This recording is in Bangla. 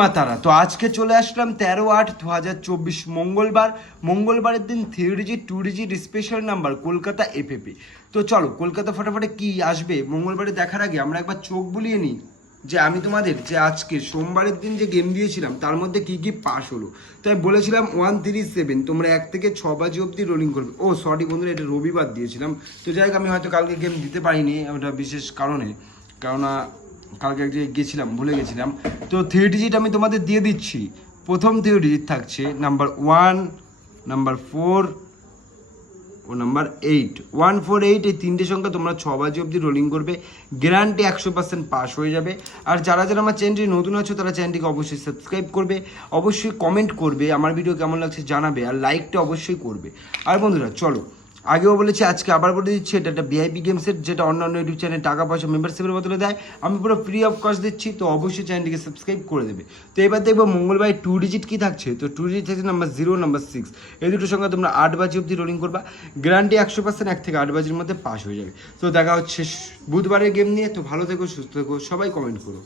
মাতারা তো আজকে চলে আসলাম 13/8/2024 মঙ্গলবারের দিন 3G 2G special number Kolkata এফএপি। তো চলো কলকাতা ফটাফটে কি আসবে মঙ্গলবারে দেখার আগে আমরা একবার চোখ বুলিয়ে নিই যে আমি তোমাদের যে আজকে সোমবারের দিন যে গেম দিয়েছিলাম তার মধ্যে কি কি পাস হলো। তো আমি বলেছিলাম 137 তোমরা 1 থেকে 6 বাজে অবধি রোলিং করবে। ও সরি বন্ধুরা, এটা রবিবার দিয়েছিলাম। তো যাই হোক, আমি হয়তো কালকে গেম দিতে পারিনি ওটা বিশেষ কারণে, কেননা কালকে এক জায়গায় গেছিলাম, ভুলে গেছিলাম। তো 3 ডিজিট আমি তোমাদের দিয়ে দিচ্ছি। প্রথম 3 ডিজিট থাকছে নাম্বার 1, নাম্বার 4 ও নাম্বার 8। 148 এই তিনটে সংখ্যা তোমরা 6 বাজে অবধি রোলিং করবে, গ্যারান্টি 100% পাস হয়ে যাবে। আর যারা যারা আমার চ্যানেলটি নতুন আছো তারা চ্যানেলটিকে অবশ্যই সাবস্ক্রাইব করবে, অবশ্যই কমেন্ট করবে, আমার ভিডিও কেমন লাগছে জানাবে, আর লাইকটা অবশ্যই করবে। আর বন্ধুরা চলো, আগেও বলেছি আজকে আবার বলে দিচ্ছি, এটা একটা ভিআইপি গেমসের, যেটা অন্যান্য ইউটিউব চ্যানেলে টাকা পয়সা মেম্বারশিপের বদলে দেয়, আমি পুরো ফ্রি অফ কস্ট দিচ্ছি। তো অবশ্যই চ্যানেলটিকে সাবস্ক্রাইব করে দেবে। তো এবার দেখবো মঙ্গলবার 2 ডিজিট কী থাকছে। তো 2 ডিজিট থাকছে নাম্বার 0, নাম্বার 6। এই দুটো সঙ্গে তোমরা 8 বাজে অবধি রোলিং করবা, গ্যারান্টি 100% 1 থেকে 8 বাজের মধ্যে পাস হয়ে যাবে। তো দেখা হচ্ছে বুধবারের গেম নিয়ে। তো ভালো থেকো, সুস্থ থেকো, সবাই কমেন্ট করো।